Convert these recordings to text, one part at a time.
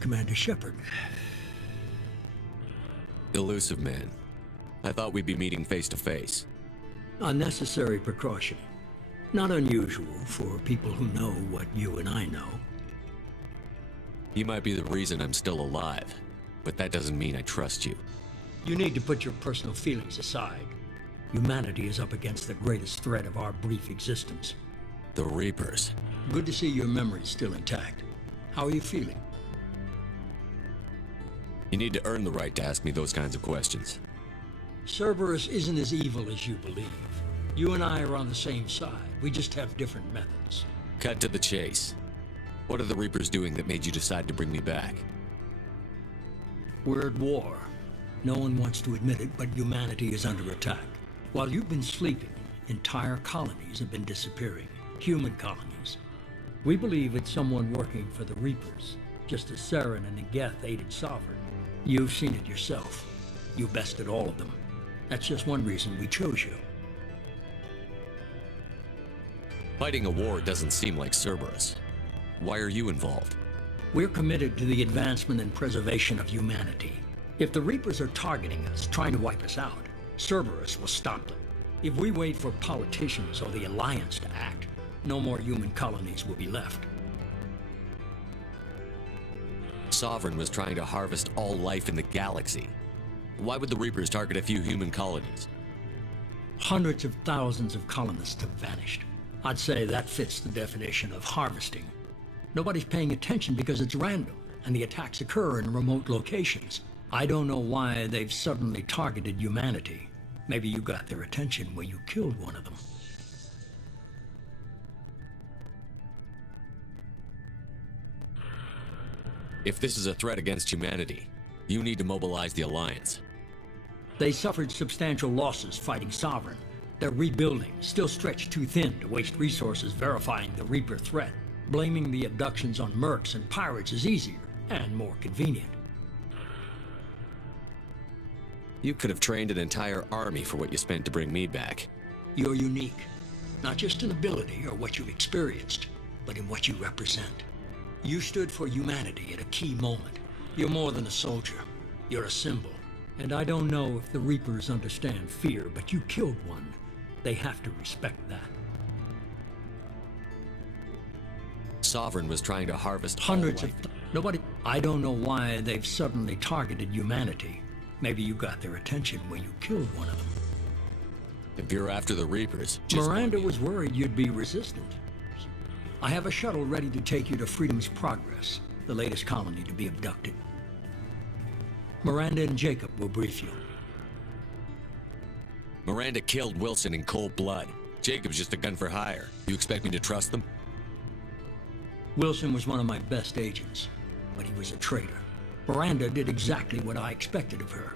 Commander Shepard. Elusive man. I thought we'd be meeting face to face. Unnecessary precaution. Not unusual for people who know what you and I know. You might be the reason I'm still alive, but that doesn't mean I trust you. You need to put your personal feelings aside. Humanity is up against the greatest threat of our brief existence. The Reapers. Good to see your memory's still intact. How are you feeling? You need to earn the right to ask me those kinds of questions. Cerberus isn't as evil as you believe. You and I are on the same side. We just have different methods. Cut to the chase. What are the Reapers doing that made you decide to bring me back? We're at war. No one wants to admit it, but humanity is under attack. While you've been sleeping, entire colonies have been disappearing. Human colonies. We believe it's someone working for the Reapers, just as Saren and Negeth aided Sovereign. You've seen it yourself. You bested all of them. That's just one reason we chose you. Fighting a war doesn't seem like Cerberus. Why are you involved? We're committed to the advancement and preservation of humanity. If the Reapers are targeting us, trying to wipe us out, Cerberus will stop them. If we wait for politicians or the Alliance to act, no more human colonies will be left. Sovereign was trying to harvest all life in the galaxy. Why would the Reapers target a few human colonies? Hundreds of thousands of colonists have vanished. I'd say that fits the definition of harvesting. Nobody's paying attention because it's random, and the attacks occur in remote locations. I don't know why they've suddenly targeted humanity. Maybe you got their attention when you killed one of them. If this is a threat against humanity, you need to mobilize the Alliance. They suffered substantial losses fighting Sovereign. They're rebuilding, still stretched too thin to waste resources verifying the Reaper threat. Blaming the abductions on mercs and pirates is easier and more convenient. You could have trained an entire army for what you spent to bring me back. You're unique, not just in ability or what you've experienced, but in what you represent. You stood for humanity at a key moment. You're more than a soldier. You're a symbol. And I don't know if the Reapers understand fear, but you killed one. They have to respect that. Sovereign was trying to harvest hundreds of nobody. I don't know why they've suddenly targeted humanity. Maybe you got their attention when you killed one of them. If you're after the Reapers, Miranda was worried you'd be resistant. I have a shuttle ready to take you to Freedom's Progress, the latest colony to be abducted. Miranda and Jacob will brief you. Miranda killed Wilson in cold blood. Jacob's just a gun for hire. You expect me to trust them? Wilson was one of my best agents, but he was a traitor. Miranda did exactly what I expected of her,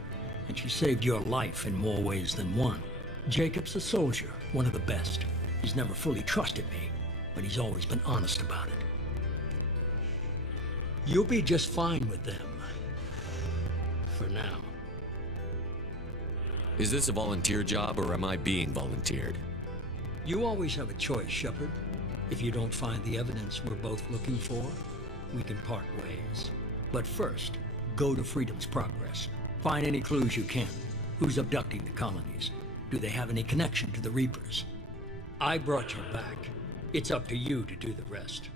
and she saved your life in more ways than one. Jacob's a soldier, one of the best. He's never fully trusted me, but he's always been honest about it. You'll be just fine with them. For now. Is this a volunteer job, or am I being volunteered? You always have a choice, Shepard. If you don't find the evidence we're both looking for, we can part ways. But first, go to Freedom's Progress. Find any clues you can. Who's abducting the colonies? Do they have any connection to the Reapers? I brought you back. It's up to you to do the rest.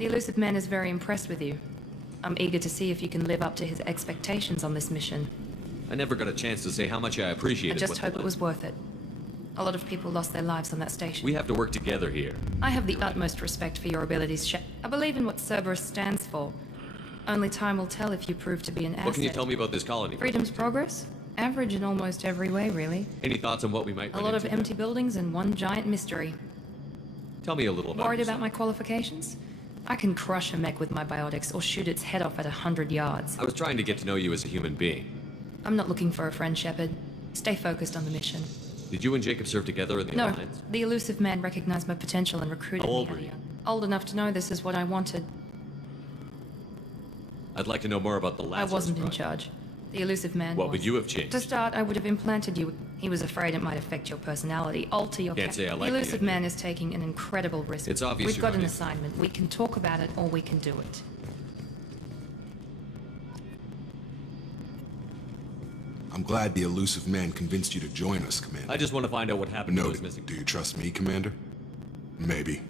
The elusive man is very impressed with you. I'm eager to see if you can live up to his expectations on this mission. I never got a chance to say how much I I appreciated just what hope they it was worth it. A lot of people lost their lives on that station. We have to work together here. I have the utmost respect for your abilities, Shep. I believe in what Cerberus stands for. Only time will tell if you prove to be an asset. What can you tell me about this colony? Freedom's progress? Average in almost every way, really. Any thoughts on what we might A run lot of into? empty buildings and one giant mystery. Tell me a little about Worried yourself. about my qualifications? I can crush a mech with my biotics or shoot its head off at 100 yards. I was trying to get to know you as a human being. I'm not looking for a friend, Shepard. Stay focused on the mission. Did you and Jacob serve together in the No, Alliance? the elusive man recognized my potential and recruited How old me. were you? Old enough to know this is what I wanted. I'd like to know more about the I Lazarus wasn't in Project. charge. The elusive man What was. would you have changed? To start, I would have implanted you. He was afraid it might affect your personality, alter your... Can't say I like The the elusive idea. man is taking an incredible risk. It's obvious We've you're got an right. assignment. We can talk about it or we can do it. I'm glad the elusive man convinced you to join us, Commander. I just want to find out what happened to No, those missing. do you trust me, Commander? Maybe.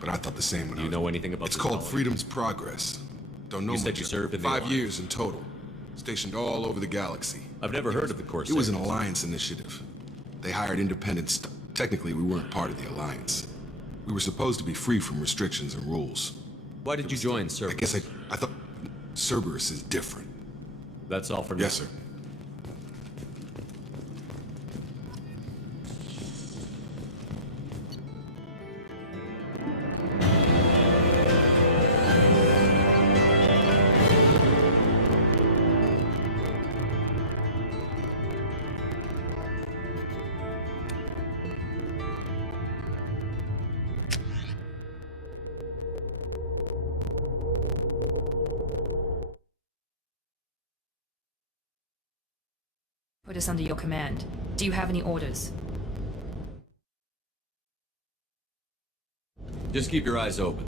But I thought the same when Do you know anything about It's this called colony? Freedom's Progress. Don't know You said much you of it. served in the 5 Alliance. years in total. Stationed all over the galaxy. I've never heard of the course. It was an Alliance initiative. They hired independent Technically, we weren't part of the Alliance. We were supposed to be free from restrictions and rules. Why did you join, sir? I guess I thought Cerberus is different. That's all for now. Yes, sir. Put us under your command. Do you have any orders? Just keep your eyes open.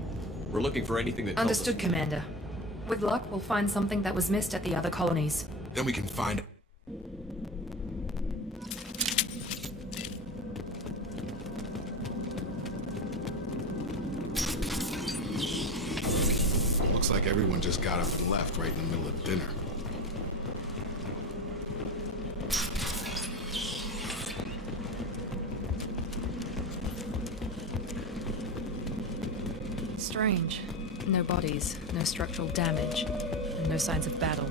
We're looking for anything that tells us- Understood, Commander. With luck, we'll find something that was missed at the other colonies. Then we can find... Looks like everyone just got up and left right in the middle of dinner. Strange. No bodies, no structural damage, and no signs of battle.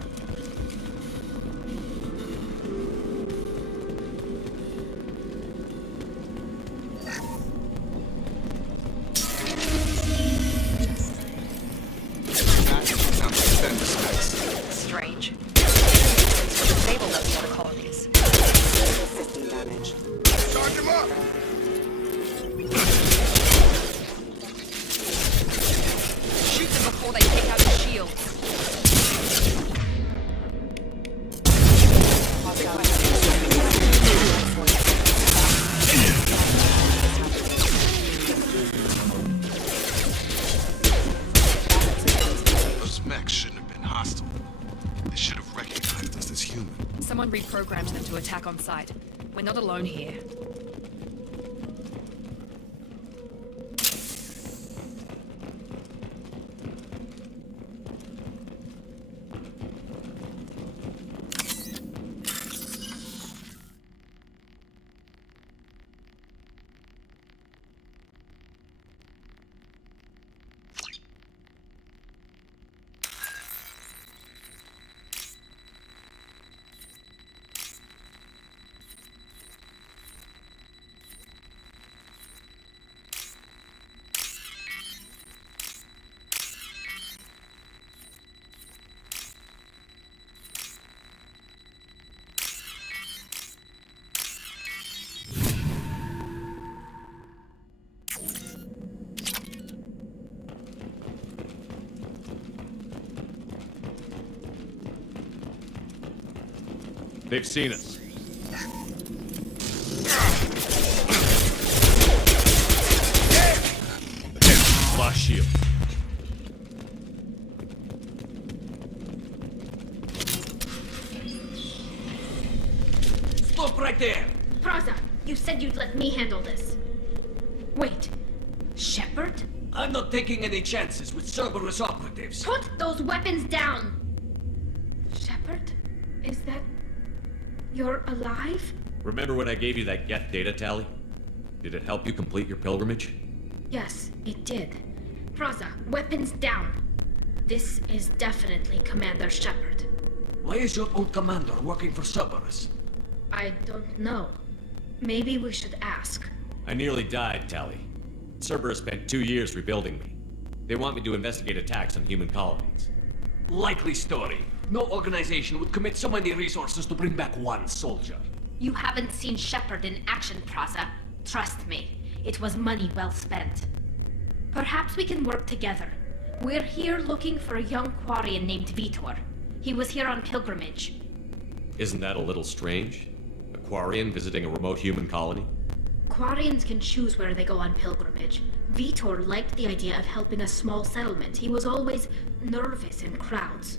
Strange. It's disabled at the other colonies. System damage. Charge him up! Shoot them before they take out the shields. Those mechs shouldn't have been hostile. They should have recognized us as human. Someone reprogrammed them to attack on sight. We're not alone here. They've seen us. Lost shield. Stop right there! Praza, you said you'd let me handle this. Wait, Shepard? I'm not taking any chances with Cerberus operatives. Put those weapons down! Shepard? Is that... You're alive? Remember when I gave you that Geth data tally? Did it help you complete your pilgrimage? Yes, it did. Praza, weapons down! This is definitely Commander Shepard. Why is your old commander working for Cerberus? I don't know. Maybe we should ask. I nearly died, Tally. Cerberus spent 2 years rebuilding me. They want me to investigate attacks on human colonies. Likely story. No organization would commit so many resources to bring back one soldier. You haven't seen Shepard in action, Praza. Trust me, it was money well spent. Perhaps we can work together. We're here looking for a young Quarian named Vitor. He was here on pilgrimage. Isn't that a little strange? A Quarian visiting a remote human colony? Quarians can choose where they go on pilgrimage. Vitor liked the idea of helping a small settlement. He was always nervous in crowds.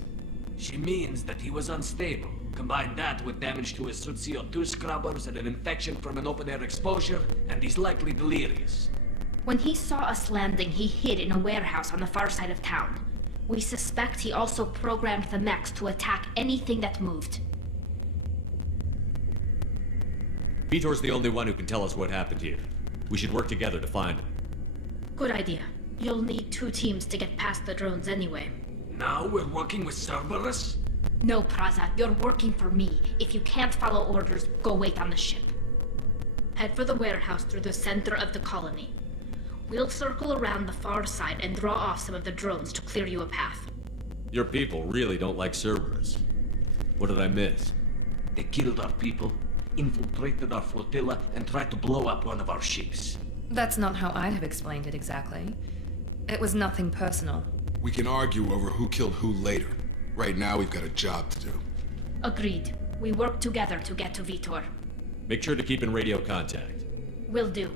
She means that he was unstable. Combine that with damage to his suit CO2 scrubbers and an infection from an open-air exposure, and he's likely delirious. When he saw us landing, he hid in a warehouse on the far side of town. We suspect he also programmed the mechs to attack anything that moved. Vitor's the only one who can tell us what happened here. We should work together to find him. Good idea. You'll need 2 teams to get past the drones anyway. Now we're working with Cerberus? No, Praza, you're working for me. If you can't follow orders, go wait on the ship. Head for the warehouse through the center of the colony. We'll circle around the far side and draw off some of the drones to clear you a path. Your people really don't like Cerberus. What did I miss? They killed our people, infiltrated our flotilla, and tried to blow up one of our ships. That's not how I'd have explained it exactly. It was nothing personal. We can argue over who killed who later. Right now, we've got a job to do. Agreed. We work together to get to Vitor. Make sure to keep in radio contact. Will do.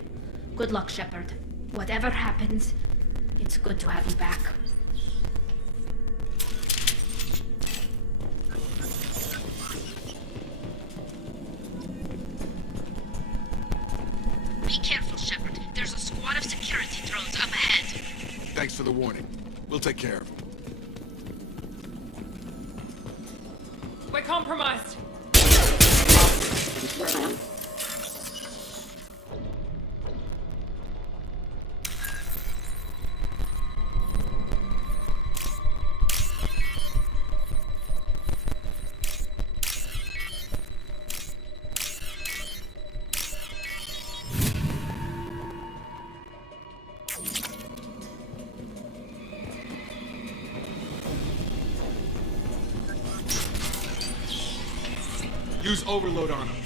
Good luck, Shepard. Whatever happens, it's good to have you back. Be careful, Shepard. There's a squad of security drones up ahead. Thanks for the warning. We'll take care of them. We're compromised! Use overload on them.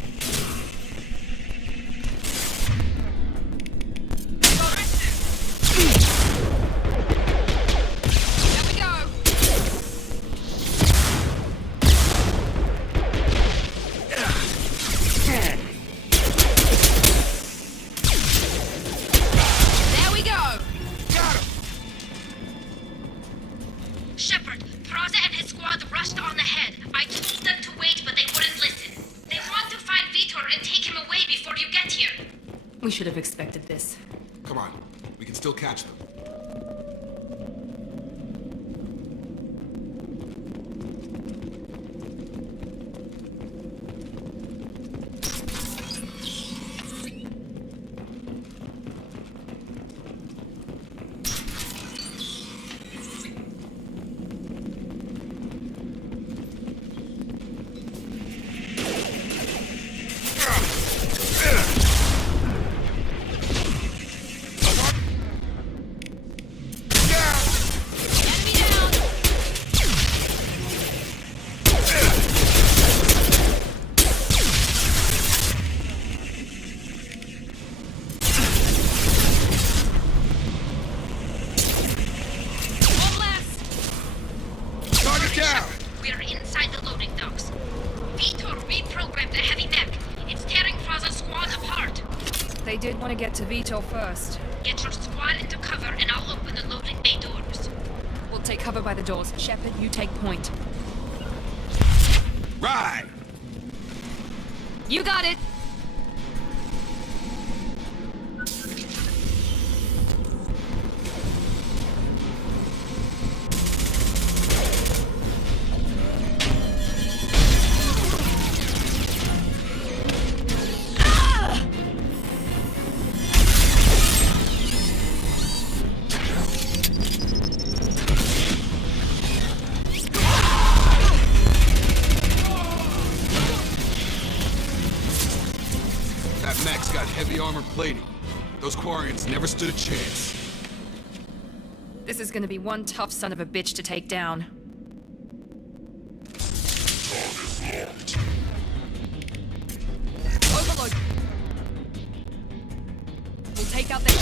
Shepard, Praza and his squad rushed on ahead. I told them to wait, but they wouldn't listen. They want to find Vitor and take him away before you get here. We should have expected this. Come on. We can still catch them. We're inside the loading docks. Vitor reprogrammed the heavy mech. It's tearing Praza's squad apart. They did want to get to Vitor first. Get your squad into cover and I'll open the loading bay doors. We'll take cover by the doors. Shepard, you take point. Right! You got it! lady. Those Quarians never stood a chance. This is gonna be one tough son of a bitch to take down. Overload! We'll take out their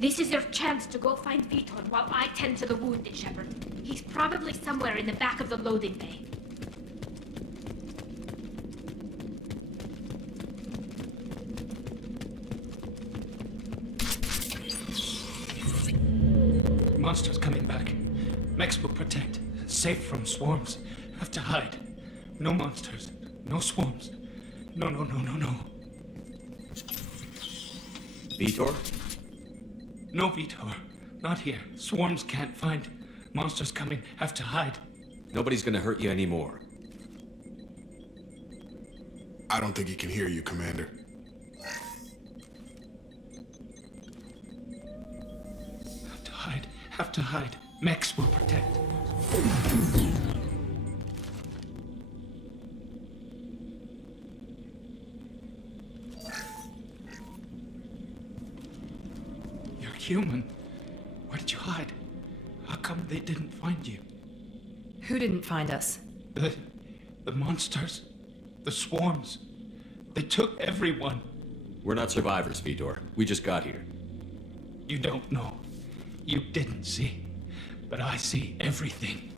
This is your chance to go find Vitor while I tend to the wounded, Shepard. He's probably somewhere in the back of the loading bay. Monsters coming back. Mechs will protect. Safe from swarms. Have to hide. No monsters. No swarms. No. Vitor? No, Vitor. Not here. Swarms can't find. Monsters coming. Have to hide. Nobody's gonna hurt you anymore. I don't think he can hear you, Commander. Have to hide. Have to hide. Mechs will protect. You're human. Where did you hide? How come they didn't find you? Who didn't find us? The monsters. The swarms. They took everyone. We're not survivors, Vitor. We just got here. You don't know. You didn't see. But I see everything.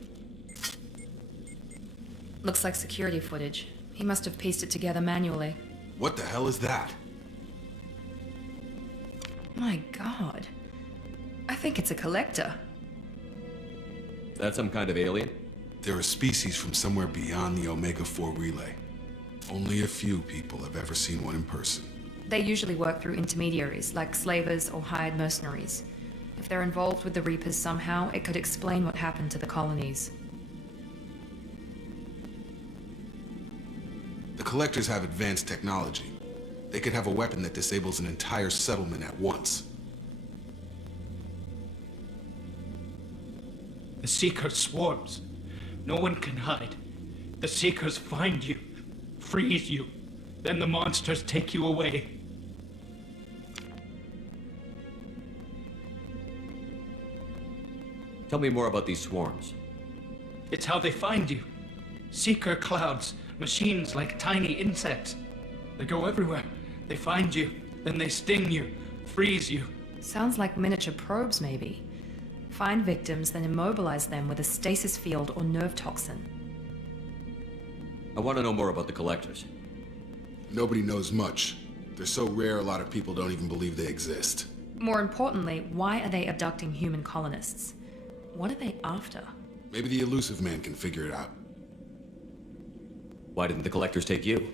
Looks like security footage. He must have pieced it together manually. What the hell is that? My god. I think it's a collector. That's some kind of alien? They're a species from somewhere beyond the Omega-4 relay. Only a few people have ever seen one in person. They usually work through intermediaries, like slavers or hired mercenaries. If they're involved with the Reapers somehow, it could explain what happened to the colonies. The Collectors have advanced technology. They could have a weapon that disables an entire settlement at once. The Seeker swarms. No one can hide. The Seekers find you, freeze you, then the monsters take you away. Tell me more about these swarms. It's how they find you. Seeker clouds, machines like tiny insects. They go everywhere. They find you, then they sting you, freeze you. Sounds like miniature probes, maybe. Find victims, then immobilize them with a stasis field or nerve toxin. I want to know more about the Collectors. Nobody knows much. They're so rare, a lot of people don't even believe they exist. More importantly, why are they abducting human colonists? What are they after? Maybe the elusive man can figure it out. Why didn't the Collectors take you?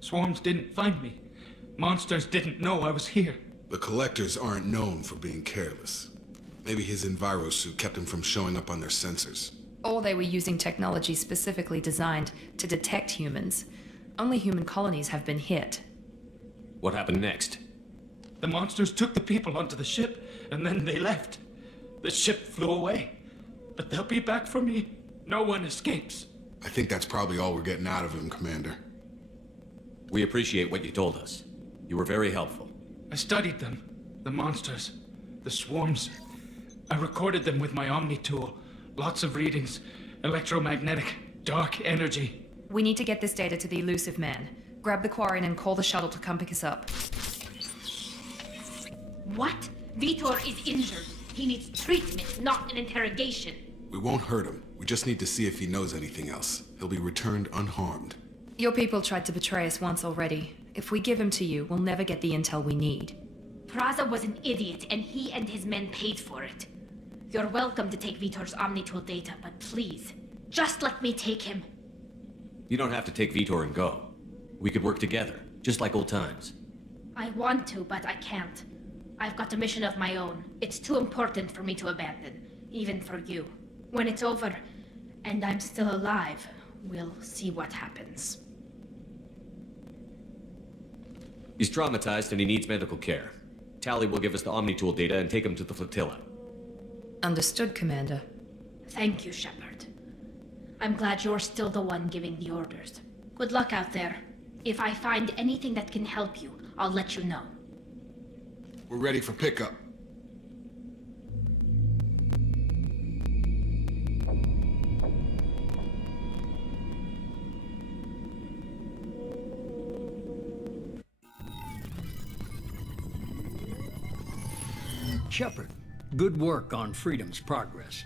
Swarms didn't find me. Monsters didn't know I was here. The Collectors aren't known for being careless. Maybe his envirosuit kept him from showing up on their sensors. Or they were using technology specifically designed to detect humans. Only human colonies have been hit. What happened next? The monsters took the people onto the ship, and then they left. The ship flew away. But they'll be back for me. No one escapes. I think that's probably all we're getting out of him, Commander. We appreciate what you told us. You were very helpful. I studied them. The monsters. The swarms. I recorded them with my Omni tool. Lots of readings. Electromagnetic. Dark energy. We need to get this data to the elusive man. Grab the Quarian and call the shuttle to come pick us up. What? Vitor is injured. He needs treatment, not an interrogation. We won't hurt him. We just need to see if he knows anything else. He'll be returned unharmed. Your people tried to betray us once already. If we give him to you, we'll never get the intel we need. Praza was an idiot, and he and his men paid for it. You're welcome to take Vitor's Omnitool data, but please, just let me take him. You don't have to take Vitor and go. We could work together, just like old times. I want to, but I can't. I've got a mission of my own. It's too important for me to abandon, even for you. When it's over, and I'm still alive, we'll see what happens. He's traumatized and he needs medical care. Tally will give us the Omnitool data and take him to the flotilla. Understood, Commander. Thank you, Shepard. I'm glad you're still the one giving the orders. Good luck out there. If I find anything that can help you, I'll let you know. We're ready for pickup. Shepard, good work on Freedom's progress.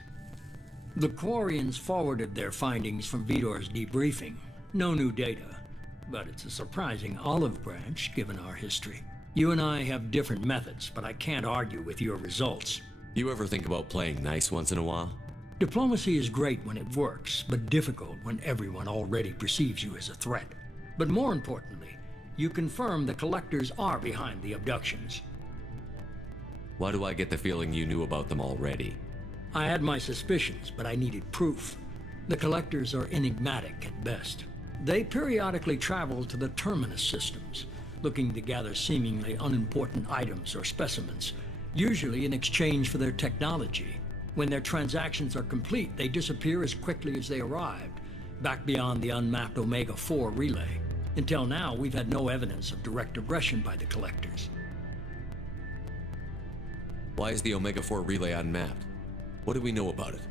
The Quarians forwarded their findings from Vitor's debriefing. No new data, but it's a surprising olive branch given our history. You and I have different methods, but I can't argue with your results. You ever think about playing nice once in a while? Diplomacy is great when it works, but difficult when everyone already perceives you as a threat. But more importantly, you confirm the collectors are behind the abductions. Why do I get the feeling you knew about them already? I had my suspicions, but I needed proof. The collectors are enigmatic at best. They periodically travel to the terminus systems, looking to gather seemingly unimportant items or specimens, usually in exchange for their technology. When their transactions are complete, they disappear as quickly as they arrived, back beyond the unmapped Omega-4 relay. Until now, we've had no evidence of direct aggression by the collectors. Why is the Omega-4 relay unmapped? What do we know about it?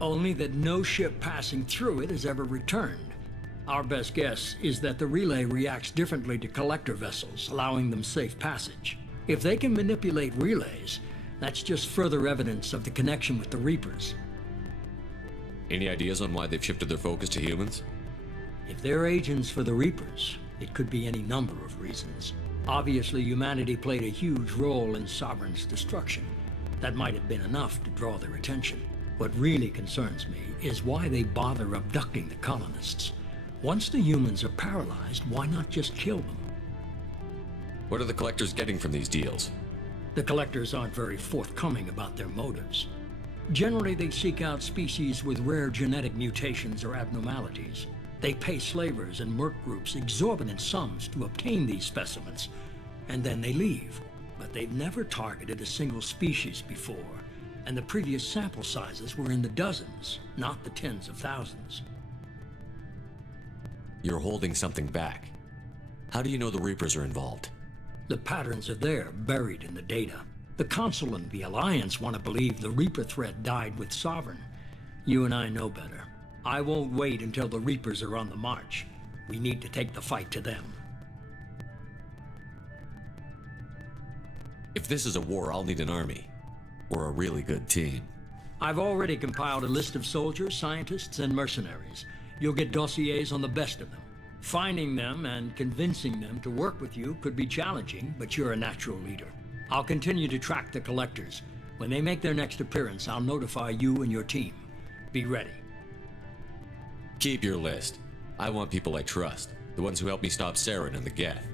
Only that no ship passing through it has ever returned. Our best guess is that the relay reacts differently to collector vessels, allowing them safe passage. If they can manipulate relays, that's just further evidence of the connection with the Reapers. Any ideas on why they've shifted their focus to humans? If they're agents for the Reapers, it could be any number of reasons. Obviously, humanity played a huge role in Sovereign's destruction. That might have been enough to draw their attention. What really concerns me is why they bother abducting the colonists. Once the humans are paralyzed, why not just kill them? What are the collectors getting from these deals? The collectors aren't very forthcoming about their motives. Generally, they seek out species with rare genetic mutations or abnormalities. They pay slavers and merc groups exorbitant sums to obtain these specimens, and then they leave. But they've never targeted a single species before, and the previous sample sizes were in the dozens, not the tens of thousands. You're holding something back. How do you know the Reapers are involved? The patterns are there, buried in the data. The Council and the Alliance want to believe the Reaper threat died with Sovereign. You and I know better. I won't wait until the Reapers are on the march. We need to take the fight to them. If this is a war, I'll need an army. Or a really good team. I've already compiled a list of soldiers, scientists, and mercenaries. You'll get dossiers on the best of them. Finding them and convincing them to work with you could be challenging, but you're a natural leader. I'll continue to track the collectors. When they make their next appearance, I'll notify you and your team. Be ready. Keep your list. I want people I trust. The ones who helped me stop Saren and the Geth.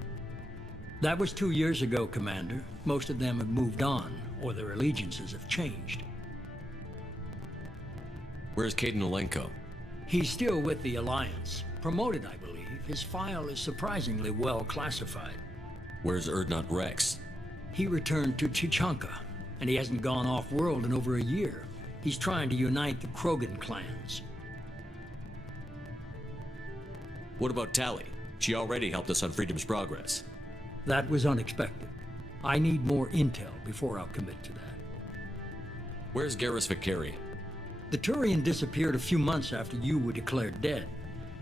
That was 2 years ago, Commander. Most of them have moved on, or their allegiances have changed. Where's Caden Olenko? He's still with the Alliance. Promoted, I believe, his file is surprisingly well classified. Where's Erdnot Rex? He returned to Chichanka, and he hasn't gone off-world in over a year. He's trying to unite the Krogan clans. What about Tali? She already helped us on Freedom's Progress. That was unexpected. I need more intel before I'll commit to that. Where's Garrus Vicari? The Turian disappeared a few months after you were declared dead.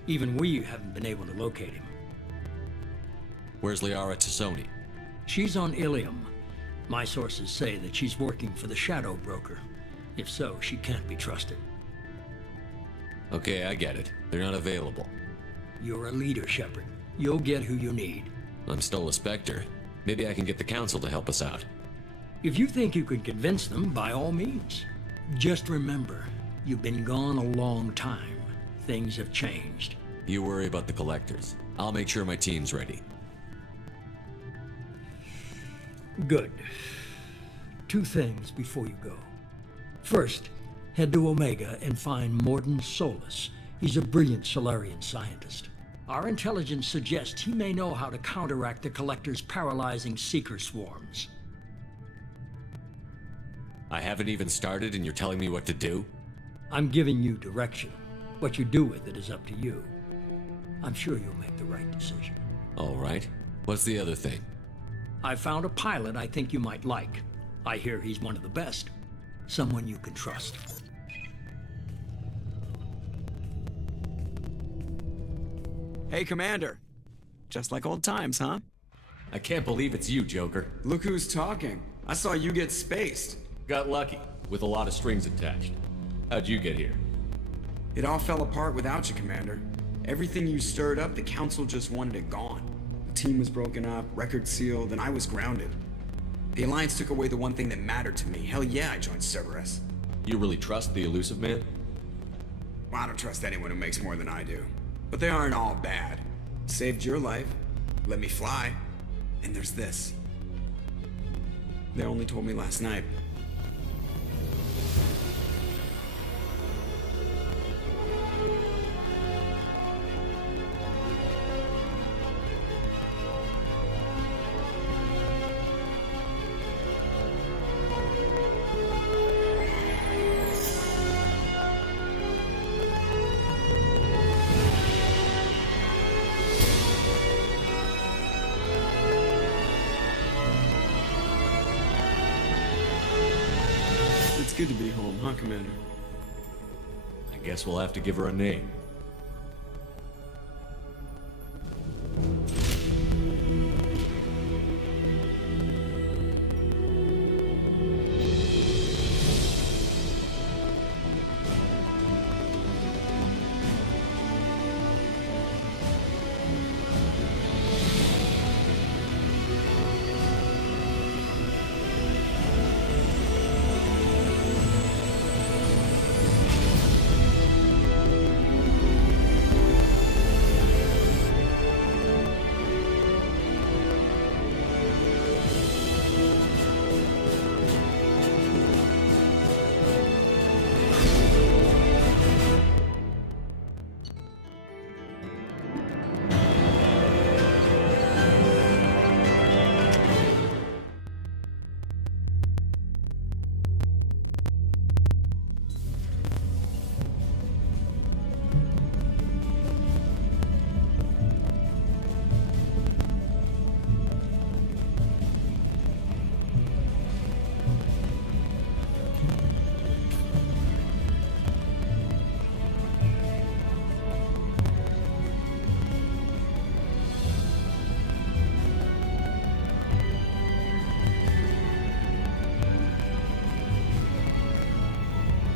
Even we haven't been able to locate him. Where's Liara Tassoni? She's on Ilium. My sources say that she's working for the Shadow Broker. If so, she can't be trusted. Okay, I get it. They're not available. You're a leader, Shepard. You'll get who you need. I'm still a Spectre. Maybe I can get the Council to help us out. If you think you can convince them, by all means. Just remember, you've been gone a long time. Things have changed. You worry about the Collectors. I'll make sure my team's ready. Good. 2 things before you go. First, head to Omega and find Mordin Solus. He's a brilliant Solarian scientist. Our intelligence suggests he may know how to counteract the Collector's paralyzing Seeker swarms. I haven't even started and you're telling me what to do? I'm giving you direction. What you do with it is up to you. I'm sure you'll make the right decision. All right. What's the other thing? I found a pilot I think you might like. I hear he's one of the best. Someone you can trust. Hey, Commander. Just like old times, huh? I can't believe it's you, Joker. Look who's talking. I saw you get spaced. Got lucky, with a lot of strings attached. How'd you get here? It all fell apart without you, Commander. Everything you stirred up, the Council just wanted it gone. The team was broken up, record sealed, and I was grounded. The Alliance took away the one thing that mattered to me. Hell yeah, I joined Cerberus. You really trust the Elusive Man? Well, I don't trust anyone who makes more than I do. But they aren't all bad. Saved your life, let me fly, and there's this. They only told me last night. It's good to be home, huh, Commander? I guess we'll have to give her a name.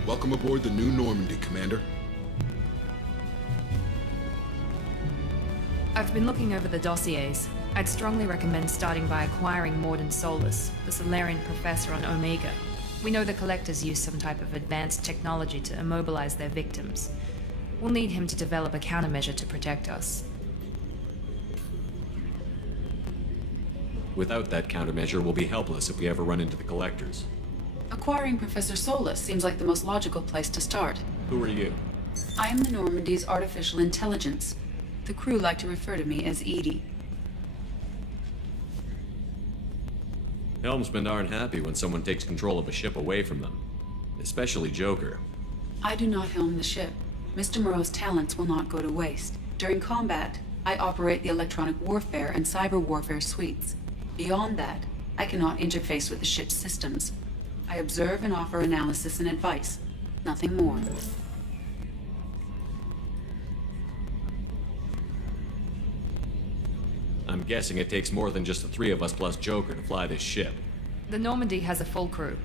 Welcome aboard the New Normandy, Commander. I've been looking over the dossiers. I'd strongly recommend starting by acquiring Mordin Solus, the Solarian professor on Omega. We know the Collectors use some type of advanced technology to immobilize their victims. We'll need him to develop a countermeasure to protect us. Without that countermeasure, we'll be helpless if we ever run into the Collectors. Acquiring Professor Solus seems like the most logical place to start. Who are you? I am the Normandy's artificial intelligence. The crew like to refer to me as Edie. Helmsmen aren't happy when someone takes control of a ship away from them. Especially Joker. I do not helm the ship. Mr. Moreau's talents will not go to waste. During combat, I operate the electronic warfare and cyber warfare suites. Beyond that, I cannot interface with the ship's systems. I observe and offer analysis and advice. Nothing more. I'm guessing it takes more than just the three of us plus Joker to fly this ship. The Normandy has a full crew.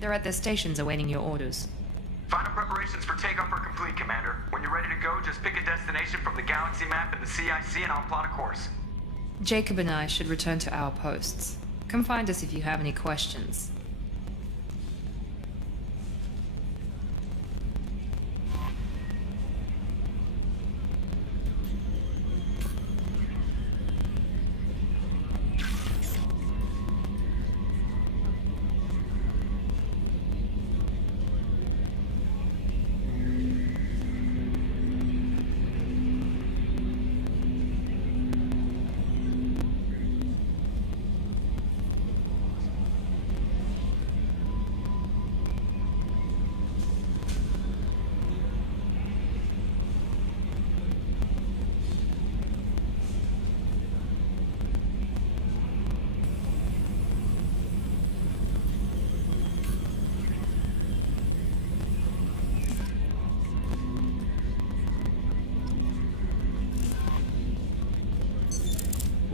They're at their stations awaiting your orders. Final preparations for takeoff are complete, Commander. When you're ready to go, just pick a destination from the galaxy map in the CIC and I'll plot a course. Jacob and I should return to our posts. Come find us if you have any questions.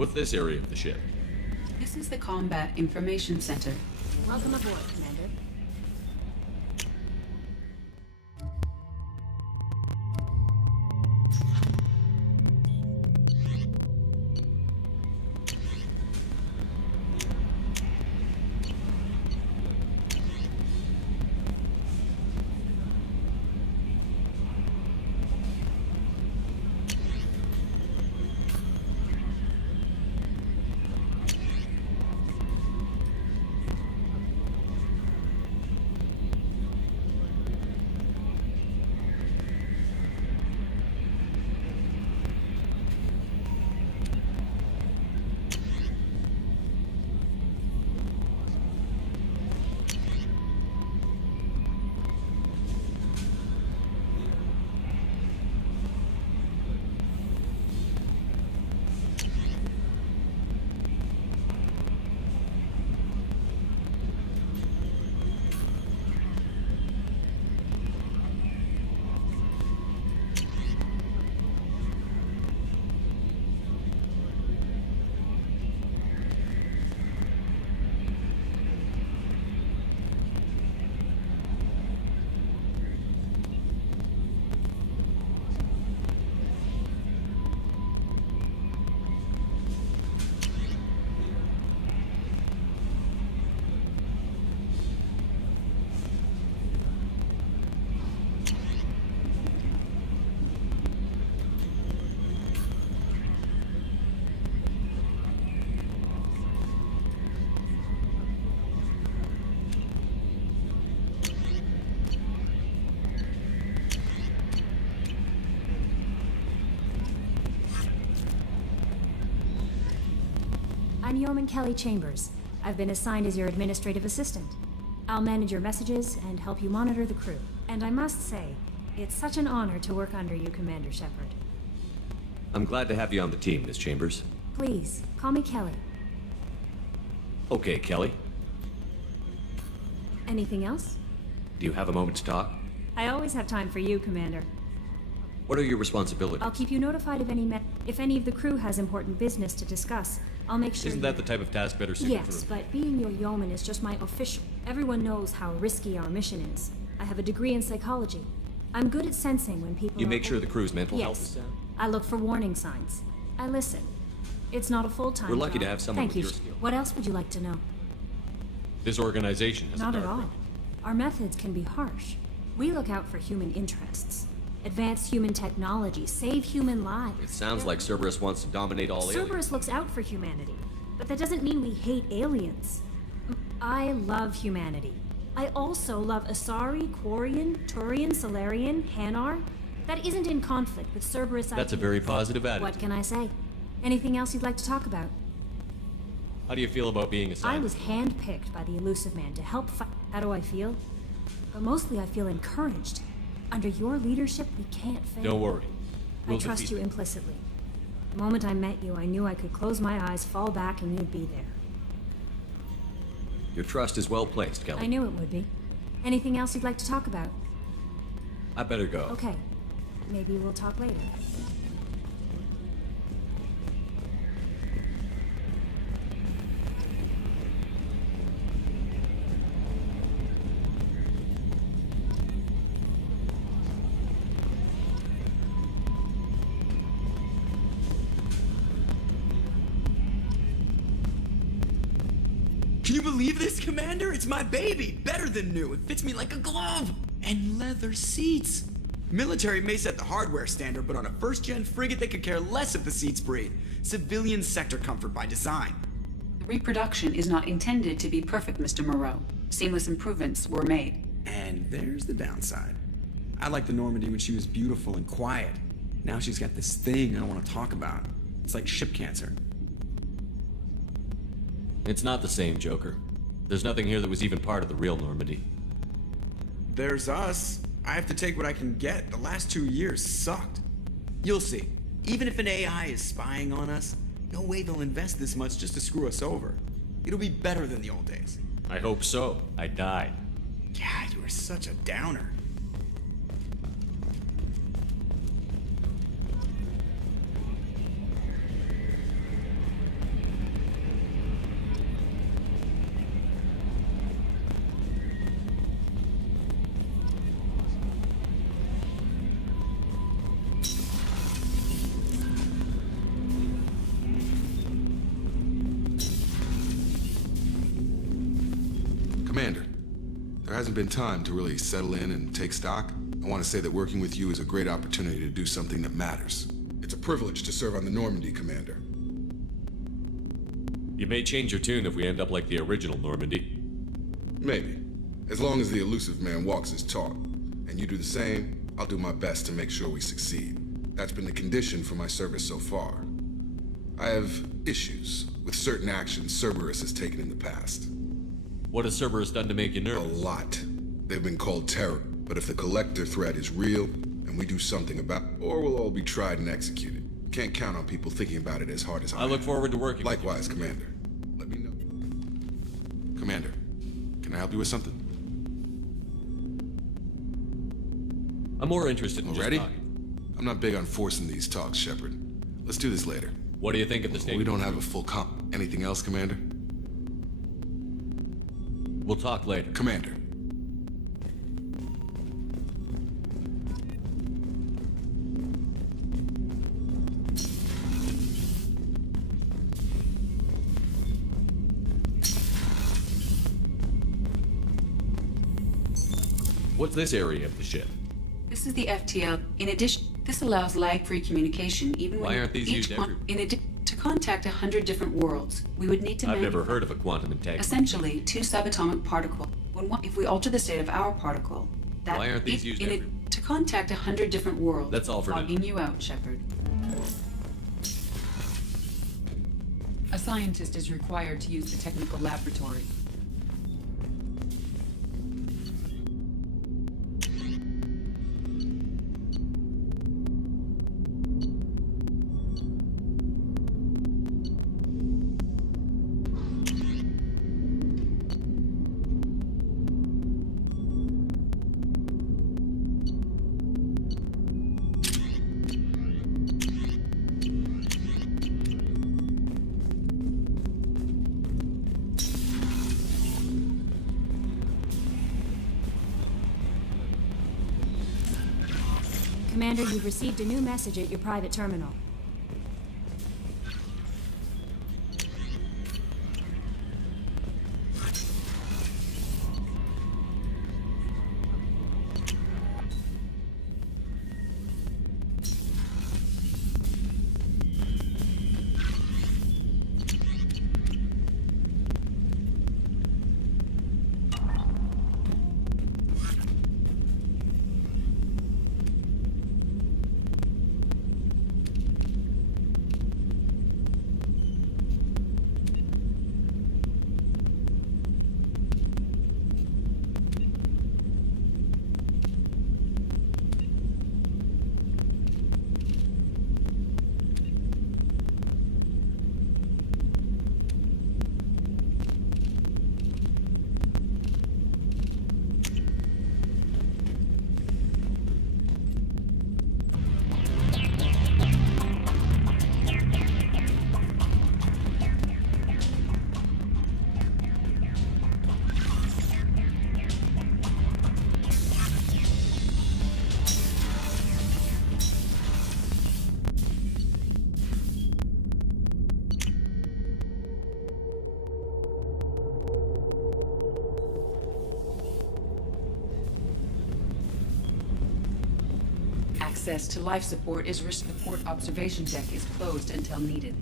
What's this area of the ship? This is the Combat Information Center. Welcome aboard, Commander. I'm Yeoman Kelly Chambers. I've been assigned as your administrative assistant. I'll manage your messages and help you monitor the crew. And I must say, it's such an honor to work under you, Commander Shepard. I'm glad to have you on the team, Miss Chambers. Please, call me Kelly. Okay, Kelly. Anything else? Do you have a moment to talk? I always have time for you, Commander. What are your responsibilities? I'll keep you notified of if any of the crew has important business to discuss. I'll make sure. Isn't that the type of task better suited for... Yes, but being your yeoman is just my official. Everyone knows how risky our mission is. I have a degree in psychology. I'm good at sensing when people You make sure the crew's mental yes. health is sound? I look for warning signs. I listen. It's not a full-time We're lucky job. to have someone Thank with you. your skill. What else would you like to know? This organization has Not a at dark all. record. Our methods can be harsh. We look out for human interests. Advance human technology, save human lives. It sounds like Cerberus wants to dominate all aliens. Cerberus looks out for humanity, but that doesn't mean we hate aliens. I love humanity. I also love Asari, Quarian, Turian, Solarian, Hanar. that isn't in conflict with Cerberus That's a ideas. very positive attitude. What can I say? Anything else you'd like to talk about? How do you feel about being assigned? I was handpicked by the Elusive Man to help fight. How do I feel? But mostly I feel encouraged. Under your leadership, we can't fail. Don't worry. I trust you implicitly. The moment I met you, I knew I could close my eyes, fall back, and you'd be there. Your trust is well placed, Kelly. I knew it would be. Anything else you'd like to talk about? I better go. Okay. Maybe we'll talk later. Can you believe this, Commander? It's my baby! Better than new. It fits me like a glove! And leather seats! Military may set the hardware standard, but on a first-gen frigate they could care less if the seats breathe. Civilian sector comfort by design. The reproduction is not intended to be perfect, Mr. Moreau. Seamless improvements were made. And there's the downside. I liked the Normandy when she was beautiful and quiet. Now she's got this thing I don't want to talk about. It's like ship cancer. It's not the same, Joker. There's nothing here that was even part of the real Normandy. There's us. I have to take what I can get. The last 2 years sucked. You'll see. Even if an AI is spying on us, no way they'll invest this much just to screw us over. It'll be better than the old days. I hope so. I died. Yeah, you were such a downer. Commander, there hasn't been time to really settle in and take stock. I want to say that working with you is a great opportunity to do something that matters. It's a privilege to serve on the Normandy, Commander. You may change your tune if we end up like the original Normandy. Maybe. As long as the Elusive Man walks his talk, and you do the same, I'll do my best to make sure we succeed. That's been the condition for my service so far. I have issues with certain actions Cerberus has taken in the past. What has Cerberus done to make you nervous? A lot. They've been called terror, but if the collector threat is real, and we do something about it, or we'll all be tried and executed. Can't count on people thinking about it as hard as I look forward to working with you. Likewise, Commander. Let me know. Commander, can I help you with something? I'm more interested in Already? just talking. I'm not big on forcing these talks, Shepard. Let's do this later. What do you think of the state? We don't have a full Anything else, Commander? We'll talk later. Commander. What's this area of the ship? This is the FTL. In addition, this allows lag-free communication even Why when aren't these used everywhere? to contact 100 different worlds, we would need to I've never heard of a quantum entanglement. essentially 2 subatomic particles. If we alter the state of our particle, that Why aren't these used everywhere? to contact 100 different worlds. That's all for now. Logging you out, Shepard. A scientist is required to use the technical laboratory. Commander, you've received a new message at your private terminal. Access to life support is the port observation deck is closed until needed.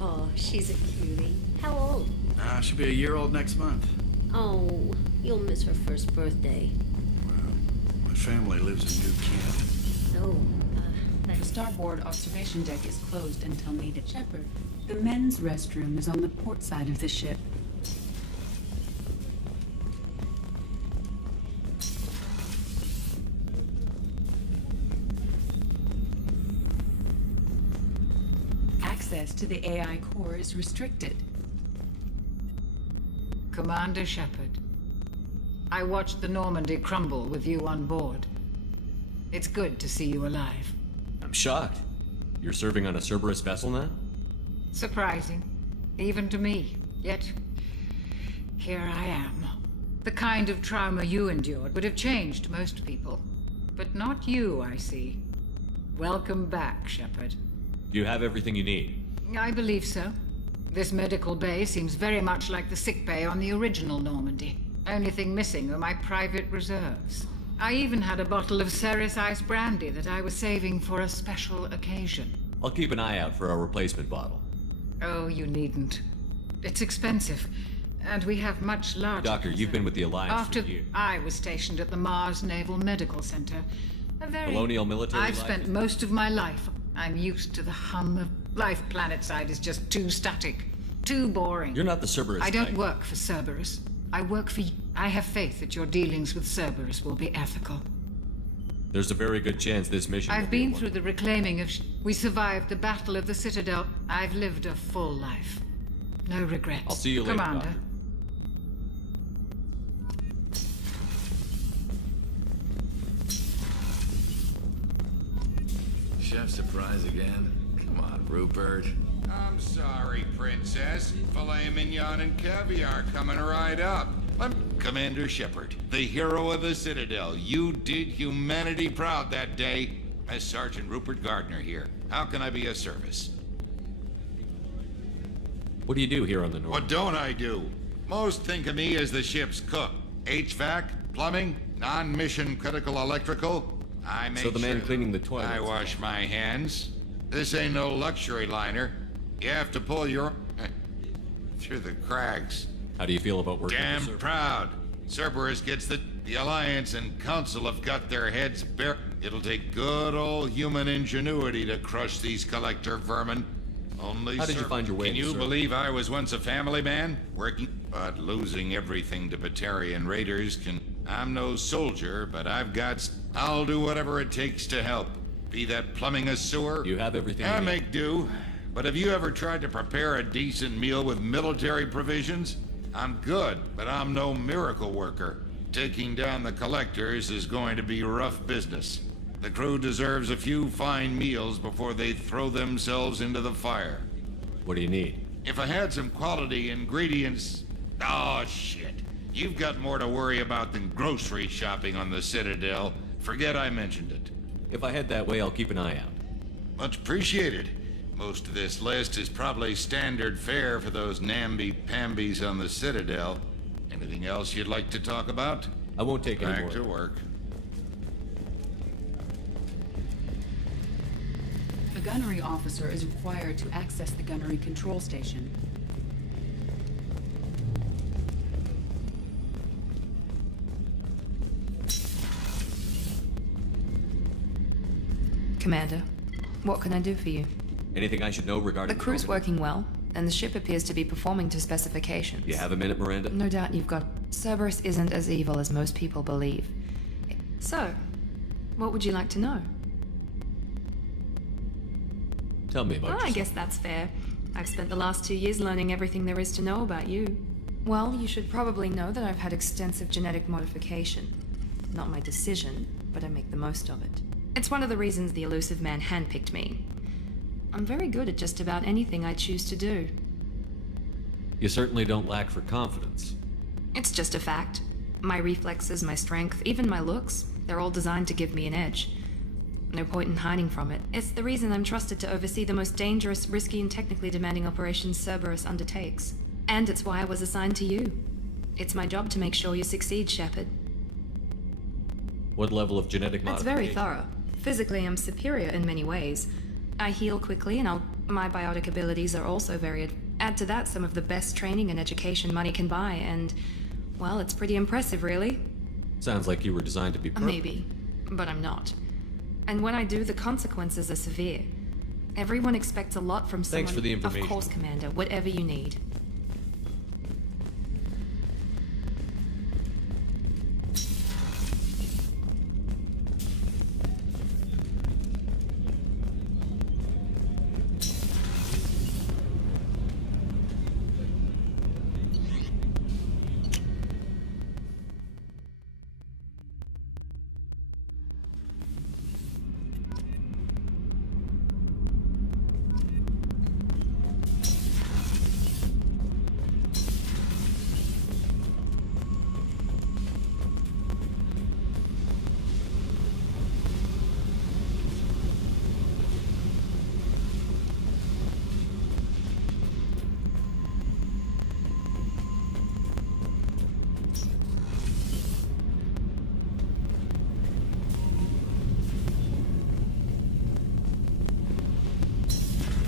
Oh, she's a cutie. How old? She'll be a year old next month. Oh, you'll miss her first birthday. Well, my family lives in New Canada. Oh, The starboard observation deck is closed until needed. Shepard, the men's restroom is on the port side of the ship. Access to the AI core is restricted. Commander Shepard, I watched the Normandy crumble with you on board. It's good to see you alive. I'm shocked. You're serving on a Cerberus vessel now? Surprising, even to me. Yet, here I am. The kind of trauma you endured would have changed most people. But not you, I see. Welcome back, Shepard. Do you have everything you need? I believe so. This medical bay seems very much like the sick bay on the original Normandy. Only thing missing are my private reserves. I even had a bottle of Ceres Ice brandy that I was saving for a special occasion. I'll keep an eye out for a replacement bottle. Oh, you needn't. It's expensive, and we have much larger... Doctor, you've been with the Alliance After for years. I was stationed at the Mars Naval Medical Center. A very... Colonial military I've life? spent most of my life. I'm used to the hum of... Life planetside is just too static. Too boring. You're not the Cerberus I don't type. work for Cerberus. I work for you. I have faith that your dealings with Cerberus will be ethical. There's a very good chance this mission I've will be been one. through the reclaiming of... We survived the Battle of the Citadel. I've lived a full life. No regrets. I'll see you later, Commander. Doctor. Chef surprise again? Come on, Rupert. I'm sorry, Princess. Filet mignon and caviar coming right up. Commander Shepard, the hero of the Citadel. You did humanity proud that day. As Sergeant Rupert Gardner here. How can I be of service? What do you do here on the North? What don't I do? Most think of me as the ship's cook. HVAC, plumbing, non-mission critical electrical. I make So the man sure cleaning the toilets. I wash my hands. This ain't no luxury liner. You have to pull your... through the cracks. How do you feel about working Damn for Cerberus? proud. Cerberus gets the Alliance and Council have got their heads bare. It'll take good old human ingenuity to crush these collector vermin. Only How did you find your way Can into you Cerberus? believe I was once a family man? Working, but losing everything to Batarian raiders can... I'm no soldier, but I've got... I'll do whatever it takes to help. Be that plumbing a sewer. You have everything I you need. make do. But have you ever tried to prepare a decent meal with military provisions? I'm good, but I'm no miracle worker. Taking down the collectors is going to be rough business. The crew deserves a few fine meals before they throw themselves into the fire. What do you need? If I had some quality ingredients... Oh, shit. You've got more to worry about than grocery shopping on the Citadel. Forget I mentioned it. If I head that way, I'll keep an eye out. Much appreciated. Most of this list is probably standard fare for those namby-pambies on the Citadel. Anything else you'd like to talk about? I won't take any Back more. to work. A gunnery officer is required to access the gunnery control station. Commander, what can I do for you? Anything I should know regarding The crew's Normandy? working well, and the ship appears to be performing to specifications. You have a minute, Miranda? No doubt you've got... Cerberus isn't as evil as most people believe. So, what would you like to know? Tell me about I yourself. guess that's fair. I've spent the last 2 years learning everything there is to know about you. Well, you should probably know that I've had extensive genetic modification. Not my decision, but I make the most of it. It's one of the reasons the elusive man handpicked me. I'm very good at just about anything I choose to do. You certainly don't lack for confidence. It's just a fact. My reflexes, my strength, even my looks, they're all designed to give me an edge. No point in hiding from it. It's the reason I'm trusted to oversee the most dangerous, risky, and technically demanding operations Cerberus undertakes. And it's why I was assigned to you. It's my job to make sure you succeed, Shepard. What level of genetic That's modification? very thorough. Physically, I'm superior in many ways. I heal quickly, and my biotic abilities are also very. Add to that some of the best training and education money can buy, and, well, it's pretty impressive, really. Sounds like you were designed to be perfect. Maybe, but I'm not. And when I do, the consequences are severe. Everyone expects a lot from someone. Thanks for the information. Of course, Commander. Whatever you need.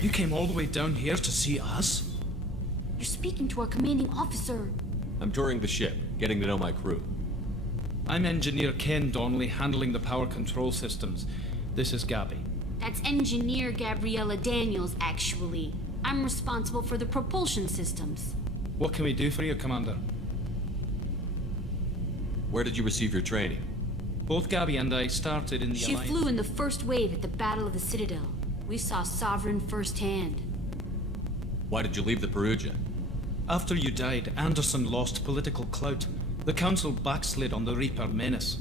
You came all the way down here to see us? You're speaking to our commanding officer. I'm touring the ship, getting to know my crew. I'm Engineer Ken Donnelly, handling the power control systems. This is Gabby. That's Engineer Gabriella Daniels, actually. I'm responsible for the propulsion systems. What can we do for you, Commander? Where did you receive your training? Both Gabby and I started in the She Alliance. flew in the first wave at the Battle of the Citadel. We saw Sovereign firsthand. Why did you leave the Perugia? After you died, Anderson lost political clout. The Council backslid on the Reaper menace.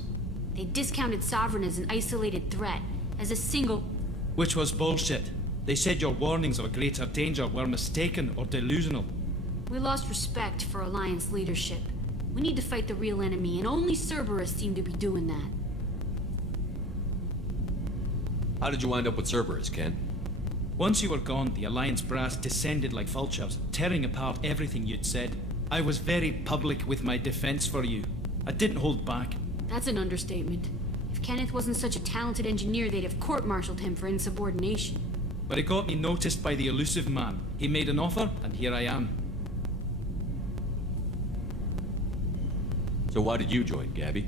They discounted Sovereign as an isolated threat, as a single... Which was bullshit. They said your warnings of a greater danger were mistaken or delusional. We lost respect for Alliance leadership. We need to fight the real enemy, and only Cerberus seemed to be doing that. How did you wind up with Cerberus, Ken? Once you were gone, the Alliance brass descended like vultures, tearing apart everything you'd said. I was very public with my defense for you. I didn't hold back. That's an understatement. If Kenneth wasn't such a talented engineer, they'd have court-martialed him for insubordination. But it got me noticed by the elusive man. He made an offer, and here I am. So why did you join, Gabby?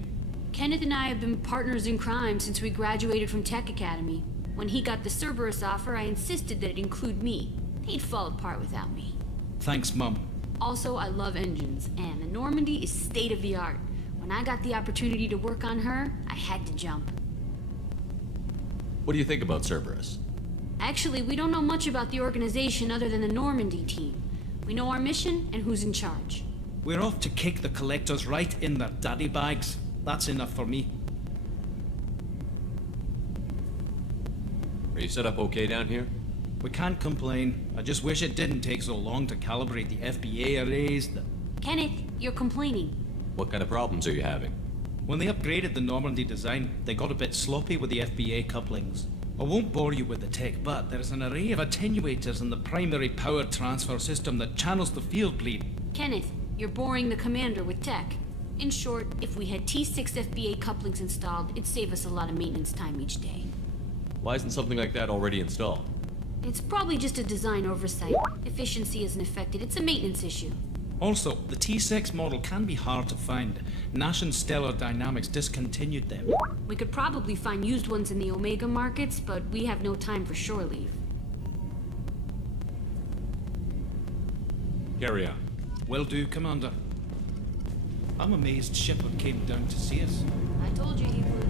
Kenneth and I have been partners in crime since we graduated from Tech Academy. When he got the Cerberus offer, I insisted that it include me. He'd fall apart without me. Thanks, Mum. Also, I love engines, and the Normandy is state-of-the-art. When I got the opportunity to work on her, I had to jump. What do you think about Cerberus? Actually, we don't know much about the organization other than the Normandy team. We know our mission and who's in charge. We're off to kick the collectors right in their daddy bags. That's enough for me. Are you set up okay down here? We can't complain. I just wish it didn't take so long to calibrate the FBA arrays. Kenneth, you're complaining. What kind of problems are you having? When they upgraded the Normandy design, they got a bit sloppy with the FBA couplings. I won't bore you with the tech, but there's an array of attenuators in the primary power transfer system that channels the field bleed. Kenneth, you're boring the commander with tech. In short, if we had T6 FBA couplings installed, it'd save us a lot of maintenance time each day. Why isn't something like that already installed? It's probably just a design oversight. Efficiency isn't affected, it's a maintenance issue. Also, the T6 model can be hard to find. Nash and Stellar Dynamics discontinued them. We could probably find used ones in the Omega markets, but we have no time for shore leave. Carry on. Will do, Commander. I'm amazed Shepard came down to see us. I told you he would.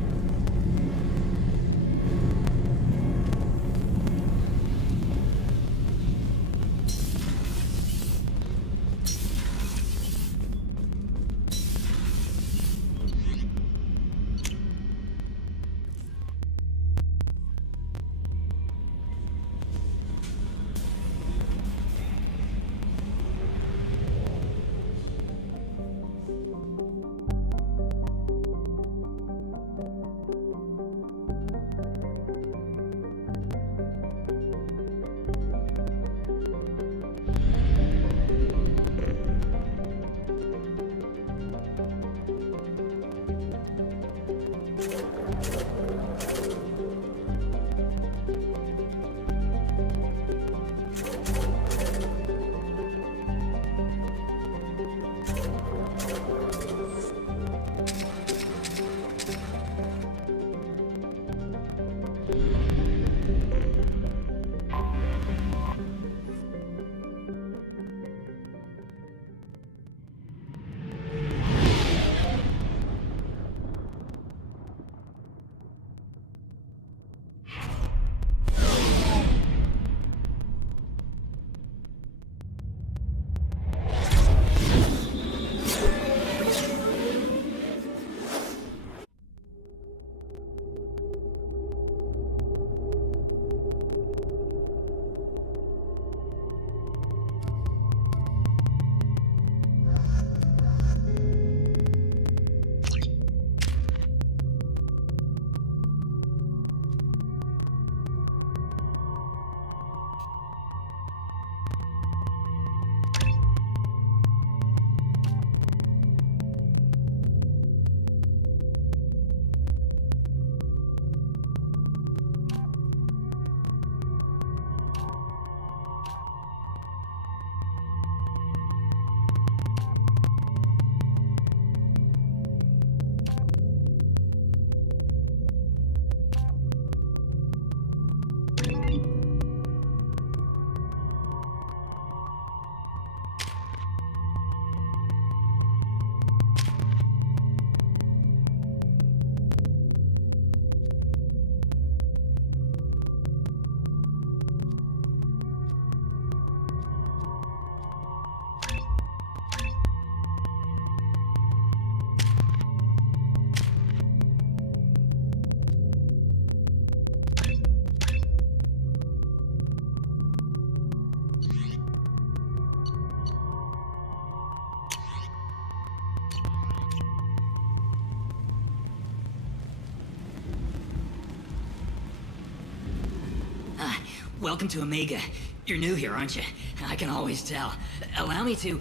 Welcome to Omega. You're new here, aren't you? I can always tell. Allow me to...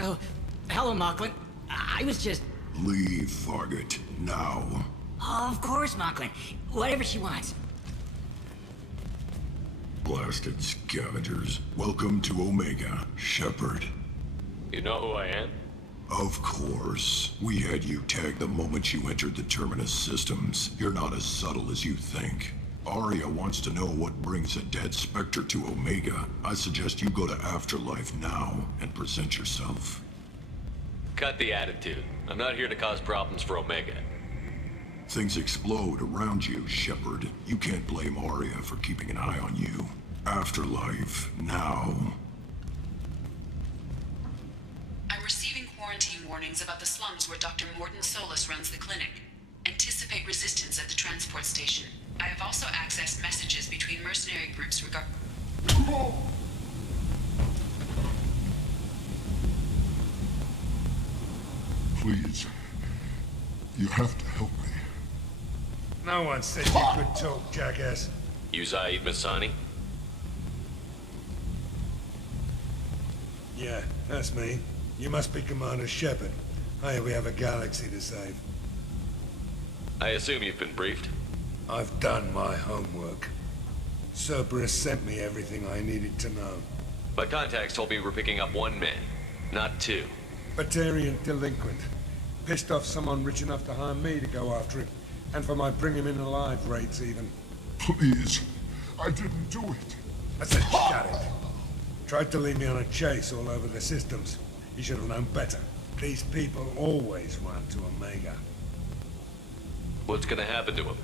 Oh, hello, Mocklin. I was just... Leave, Fargate, now. Oh, of course, Mocklin. Whatever she wants. Blasted scavengers. Welcome to Omega, Shepard. You know who I am? Of course. We had you tagged the moment you entered the Terminus systems. You're not as subtle as you think. Arya wants to know what brings a dead Spectre to Omega. I suggest you go to Afterlife now and present yourself. Cut the attitude. I'm not here to cause problems for Omega. Things explode around you, Shepard. You can't blame Arya for keeping an eye on you. Afterlife, now. I'm receiving quarantine warnings about the slums where Dr. Mordin Solus runs the clinic. Anticipate resistance at the transport station. I have also accessed messages between mercenary groups regarding... Please. You have to help me. No one said you could talk, jackass. You Zaid Masani? Yeah, that's me. You must be Commander Shepard. Hey, we have a galaxy to save. I assume you've been briefed? I've done my homework. Cerberus sent me everything I needed to know. My contacts told me we're picking up one man, not two. Batarian delinquent. Pissed off someone rich enough to hire me to go after him. And for my bring him in alive rates even. Please. I didn't do it. I said shut it. Tried to lead me on a chase all over the systems. You should have known better. These people always run to Omega. What's gonna happen to him?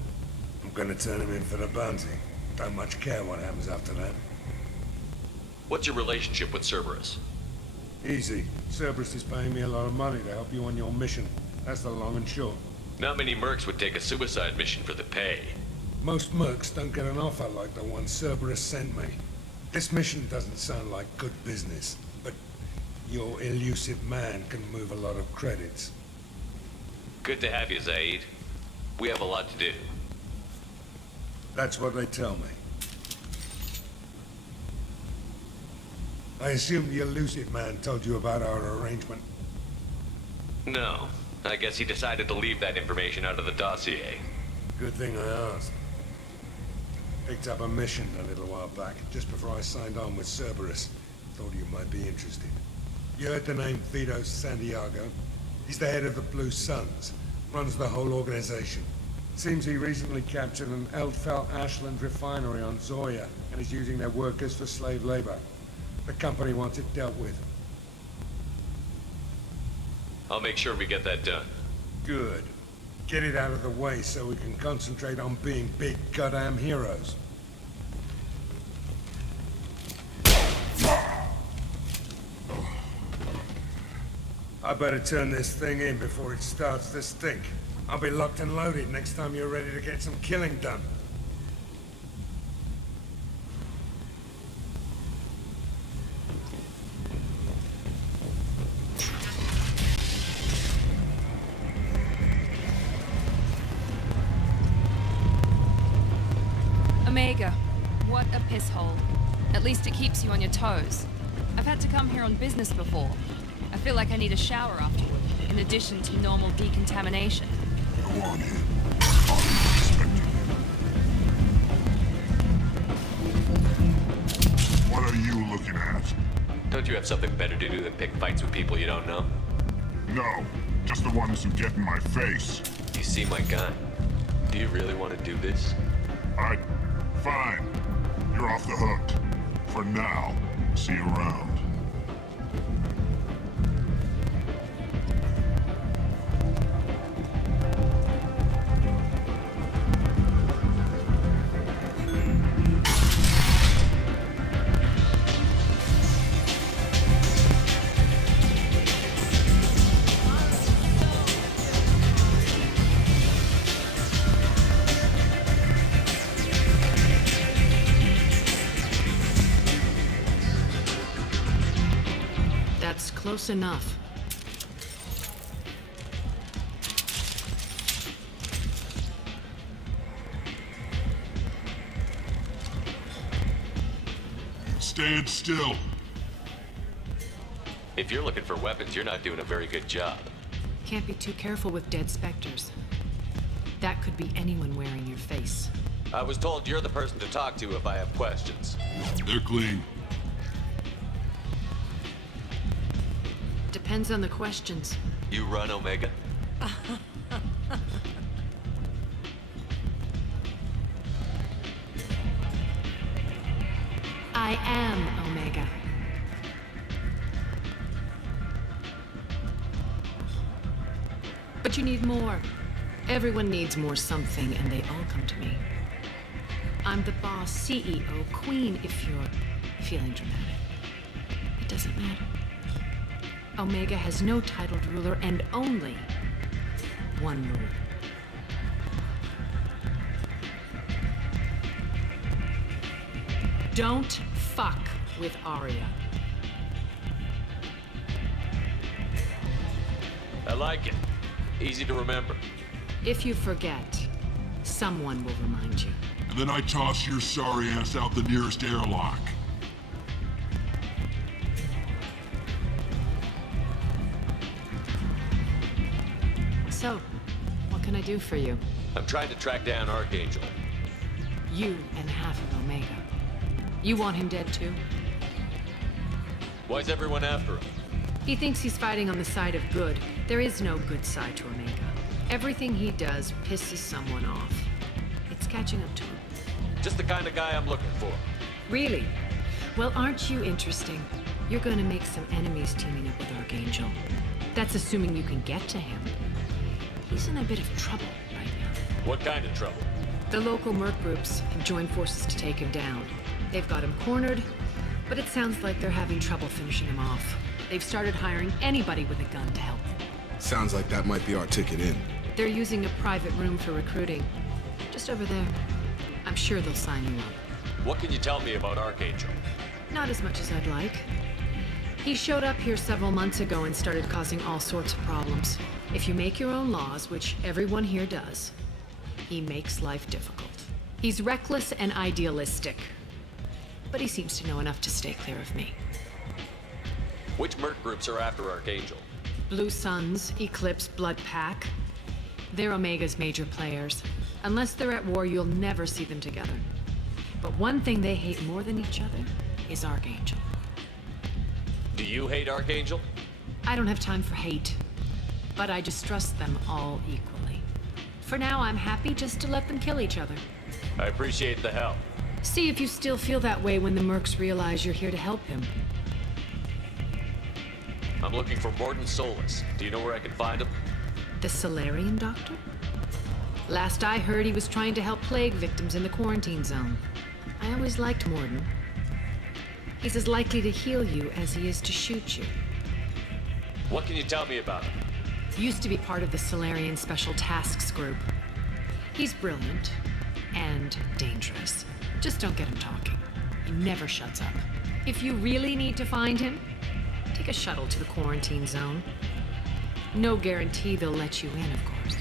I'm gonna turn him in for the bounty. Don't much care what happens after that. What's your relationship with Cerberus? Easy. Cerberus is paying me a lot of money to help you on your mission. That's the long and short. Not many mercs would take a suicide mission for the pay. Most mercs don't get an offer like the one Cerberus sent me. This mission doesn't sound like good business, but your elusive man can move a lot of credits. Good to have you, Zaid. We have a lot to do. That's what they tell me. I assume the elusive man told you about our arrangement. No. I guess he decided to leave that information out of the dossier. Good thing I asked. Picked up a mission a little while back, just before I signed on with Cerberus. Thought you might be interested. You heard the name Vito Santiago? He's the head of the Blue Suns. Runs the whole organization. Seems he recently captured an Eldfell Ashland refinery on Zoya and is using their workers for slave labor. The company wants it dealt with. I'll make sure we get that done. Good. Get it out of the way so we can concentrate on being big goddamn heroes. I better turn this thing in before it starts to stink. I'll be locked and loaded next time you're ready to get some killing done. Omega, what a piss hole. At least it keeps you on your toes. I've had to come here on business before. I feel like I need a shower afterward, in addition to normal decontamination. Go on in. I'll be expecting you. What are you looking at? Don't you have something better to do than pick fights with people you don't know? No, just the ones who get in my face. You see my gun. Do you really want to do this? Fine. You're off the hook. For now. See you around. Close enough. Stand still. If you're looking for weapons, you're not doing a very good job. Can't be too careful with dead specters. That could be anyone wearing your face. I was told you're the person to talk to if I have questions. They're clean. Depends on the questions. You run, Omega? I am Omega. But you need more. Everyone needs more something, and they all come to me. I'm the boss, CEO, queen, if you're feeling dramatic. It doesn't matter. Omega has no titled ruler and only one rule. Don't fuck with Aria. I like it. Easy to remember. If you forget, someone will remind you. And then I toss your sorry ass out the nearest airlock. So, what can I do for you? I'm trying to track down Archangel. You and half of Omega. You want him dead too? Why's everyone after him? He thinks he's fighting on the side of good. There is no good side to Omega. Everything he does pisses someone off. It's catching up to him. Just the kind of guy I'm looking for. Really? Well, aren't you interesting? You're gonna make some enemies teaming up with Archangel. That's assuming you can get to him. He's in a bit of trouble right now. What kind of trouble? The local merc groups have joined forces to take him down. They've got him cornered, but it sounds like they're having trouble finishing him off. They've started hiring anybody with a gun to help them. Sounds like that might be our ticket in. They're using a private room for recruiting. Just over there. I'm sure they'll sign you up. What can you tell me about Archangel? Not as much as I'd like. He showed up here several months ago and started causing all sorts of problems. If you make your own laws, which everyone here does, he makes life difficult. He's reckless and idealistic. But he seems to know enough to stay clear of me. Which merc groups are after Archangel? Blue Suns, Eclipse, Blood Pack. They're Omega's major players. Unless they're at war, you'll never see them together. But one thing they hate more than each other is Archangel. Do you hate Archangel? I don't have time for hate, but I distrust them all equally. For now, I'm happy just to let them kill each other. I appreciate the help. See if you still feel that way when the mercs realize you're here to help him. I'm looking for Mordin Solus. Do you know where I can find him? The Solarian doctor? Last I heard, he was trying to help plague victims in the quarantine zone. I always liked Mordin. He's as likely to heal you as he is to shoot you. What can you tell me about him? Used to be part of the Solarian Special Tasks Group. He's brilliant and dangerous. Just don't get him talking. He never shuts up. If you really need to find him, take a shuttle to the quarantine zone. No guarantee they'll let you in, of course.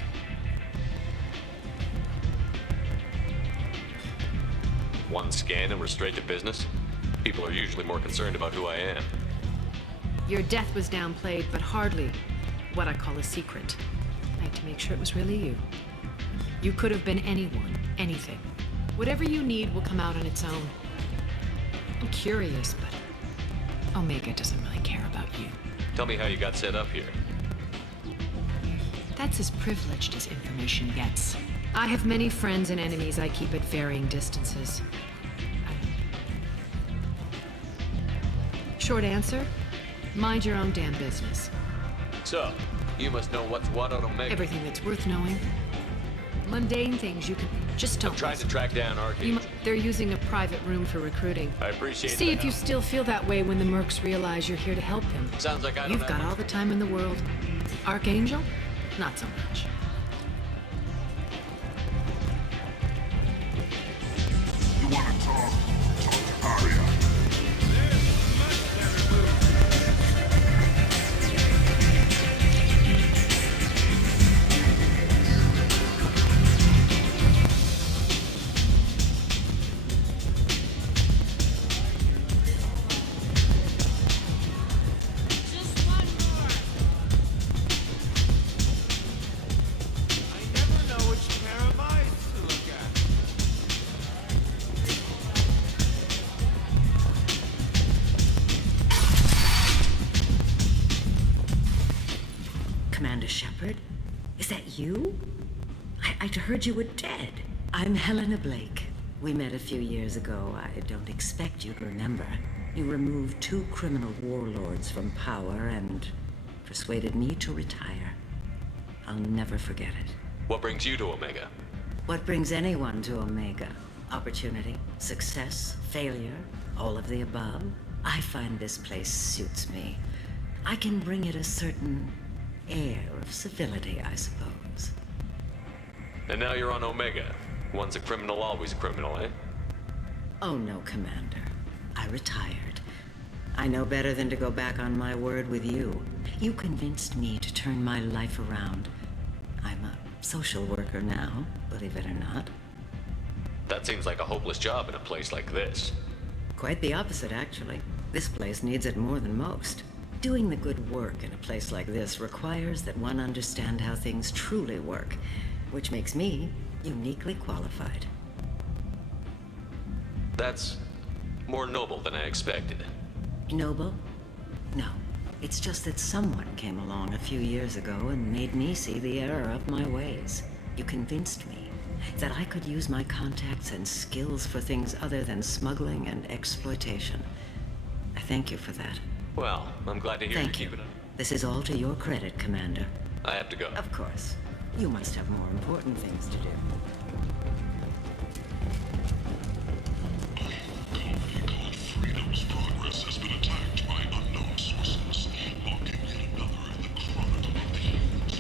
One scan and we're straight to business? People are usually more concerned about who I am. Your death was downplayed, but hardly what I call a secret. I had to make sure it was really you. You could have been anyone, anything. Whatever you need will come out on its own. I'm curious, but Omega doesn't really care about you. Tell me how you got set up here. That's as privileged as information gets. I have many friends and enemies I keep at varying distances. Short answer, mind your own damn business. So, you must know what's what on Omega. Everything that's worth knowing. Mundane things you can just don't. I'm trying to track down Archangel. They're using a private room for recruiting. I appreciate See if you still feel that way when the mercs realize you're here to help him. Sounds like I don't You've got all the time in the world. Archangel? Not so much. You want to talk? Talk to Aria. Commander Shepard? Is that you? I'd heard you were dead. I'm Helena Blake. We met a few years ago. I don't expect you to remember. You removed 2 criminal warlords from power and persuaded me to retire. I'll never forget it. What brings you to Omega? What brings anyone to Omega? Opportunity, success, failure, all of the above. I find this place suits me. I can bring it a certain air of civility, I suppose. And now you're on Omega. Once a criminal, always a criminal, eh? Oh no, Commander. I retired. I know better than to go back on my word with you. You convinced me to turn my life around. I'm a social worker now, believe it or not. That seems like a hopeless job in a place like this. Quite the opposite, actually. This place needs it more than most. Doing the good work in a place like this requires that one understand how things truly work, which makes me uniquely qualified. That's more noble than I expected. Noble? No. It's just that someone came along a few years ago and made me see the error of my ways. You convinced me that I could use my contacts and skills for things other than smuggling and exploitation. I thank you for that. Well, I'm glad to hear Thank you you. keep it up. This is all to your credit, Commander. I have to go. Of course. You must have more important things to do. Freedom's progress has been attacked by unknown sources, marking yet another in the chronicle of the humans.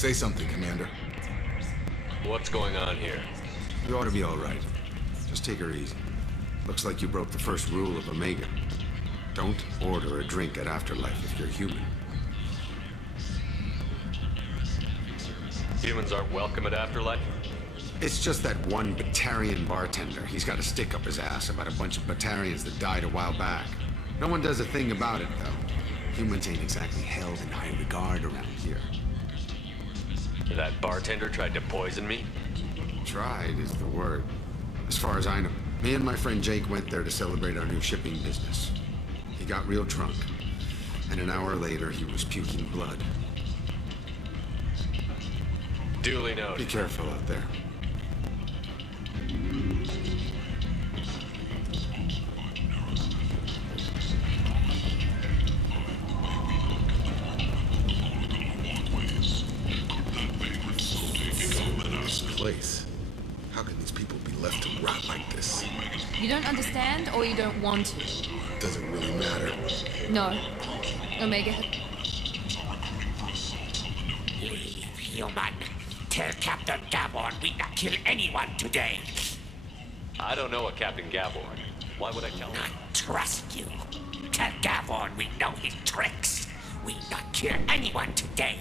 Say something, Commander. What's going on here? You ought to be all right. Just take her easy. Looks like you broke the first rule of Omega. Don't order a drink at Afterlife if you're human. Humans aren't welcome at Afterlife? It's just that one Batarian bartender. He's got a stick up his ass about a bunch of Batarians that died a while back. No one does a thing about it, though. Humans ain't exactly held in high regard around here. That bartender tried to poison me? Tried is the word. As far as I know, me and my friend Jake went there to celebrate our new shipping business. He got real drunk, and an hour later he was puking blood. Duly noted. Be careful out there. Place. How can these people be left to rot like this? You don't understand, or you don't want to? Doesn't really matter. No. Omega. Human, tell Captain Gaborn we not kill anyone today. I don't know a Captain Gaborn. Why would I tell him? Trust you. Tell Gaborn we know his tricks. We not kill anyone today.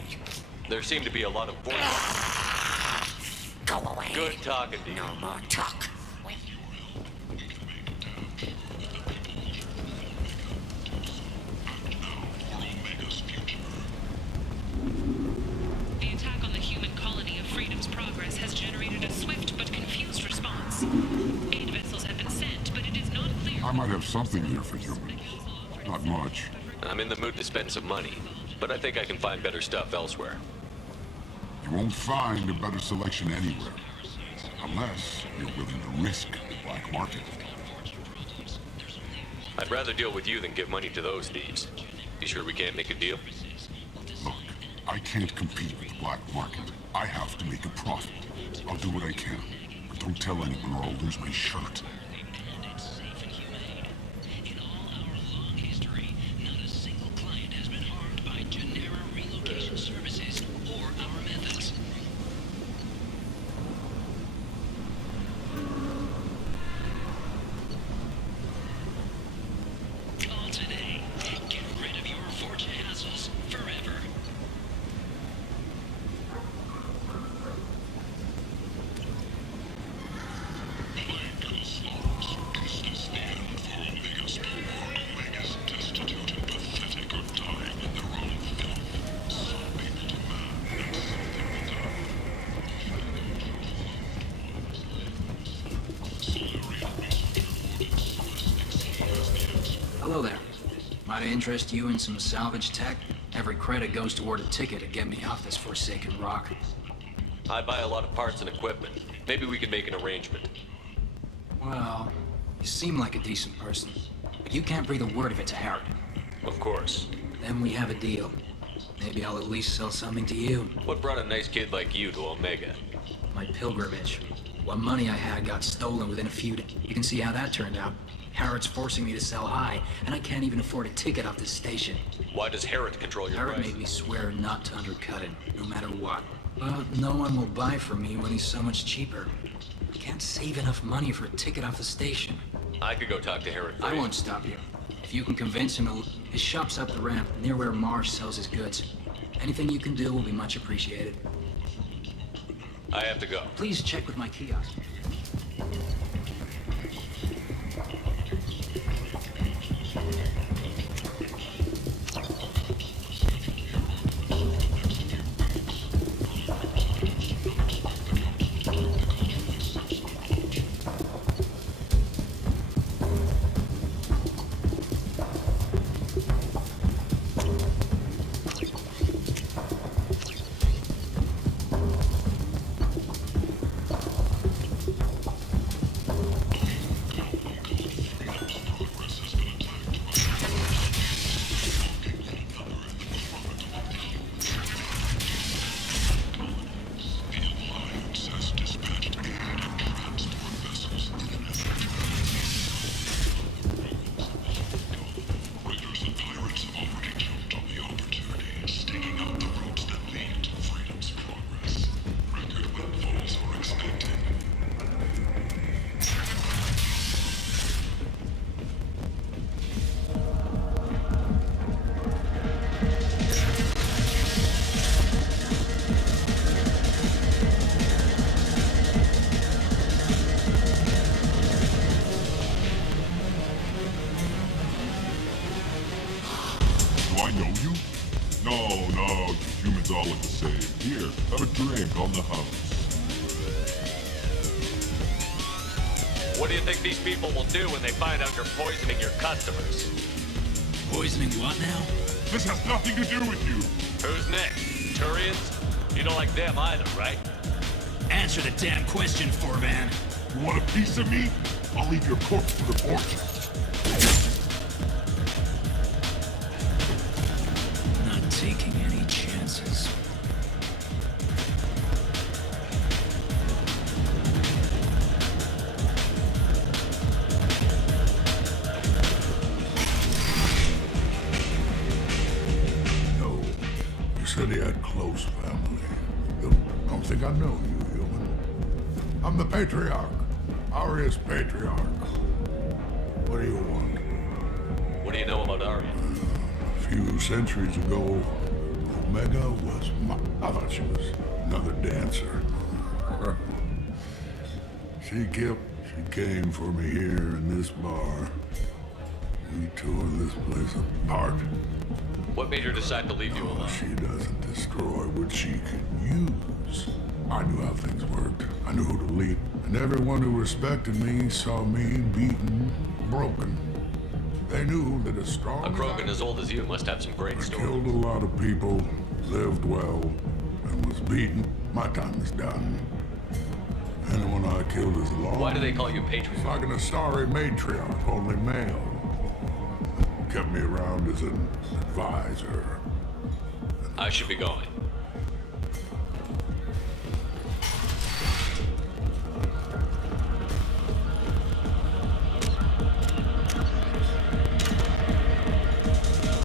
There seem to be a lot of voices. Go away. Good talking to you. No more talk. The attack on the human colony of Freedom's Progress has generated a swift but confused response. Aid vessels have been sent, but it is not clear. I might have something here for humans. Not much. I'm in the mood to spend some money, but I think I can find better stuff elsewhere. You won't find a better selection anywhere. Unless you're willing to risk the black market. I'd rather deal with you than give money to those thieves. You sure we can't make a deal? Look, I can't compete with the black market. I have to make a profit. I'll do what I can. But don't tell anyone or I'll lose my shirt. Hello there. Might I interest you in some salvage tech? Every credit goes toward a ticket to get me off this forsaken rock. I buy a lot of parts and equipment. Maybe we can make an arrangement. Well, you seem like a decent person, but you can't breathe a word of it to Harrod. Of course. Then we have a deal. Maybe I'll at least sell something to you. What brought a nice kid like you to Omega? My pilgrimage. What money I had got stolen within a few days. You can see how that turned out. Harrod's forcing me to sell high, and I can't even afford a ticket off this station. Why does Harrod control your Harrod price? made me swear not to undercut it, no matter what. Well, no one will buy from me when he's so much cheaper. I can't save enough money for a ticket off the station. I could go talk to Harrod for I you. won't stop you. If you can convince him, his shop's up the ramp, near where Marsh sells his goods. Anything you can do will be much appreciated. I have to go. Please check with my kiosk. No, humans all look the same. Here, have a drink on the house. What do you think these people will do when they find out you're poisoning your customers? Poisoning what now? This has nothing to do with you. Who's next? Turians? You don't like them either, right? Answer the damn question, Forban. You want a piece of me? I'll leave your corpse to the fortune. Not taking any chances. No. You said he had close family. Don't think I know you, human. I'm the Patriarch. Aria's Patriarch. What do you want? What do you know about Aria? A few centuries ago, Omega was I thought she was another dancer. She came for me here in this bar. We tore this place apart. What made her decide to leave you alone? She doesn't destroy what she can use. I knew how things worked. I knew who to lead. And everyone who respected me saw me beaten, broken. They knew that as strong A Krogan as old as you must have some great stories. killed a lot of people, lived well, and was beaten. My time is done. Anyone I killed is long. Why do they call you Patriarch? Like an Astari matriarch, only male. Kept me around as an advisor. I should be going.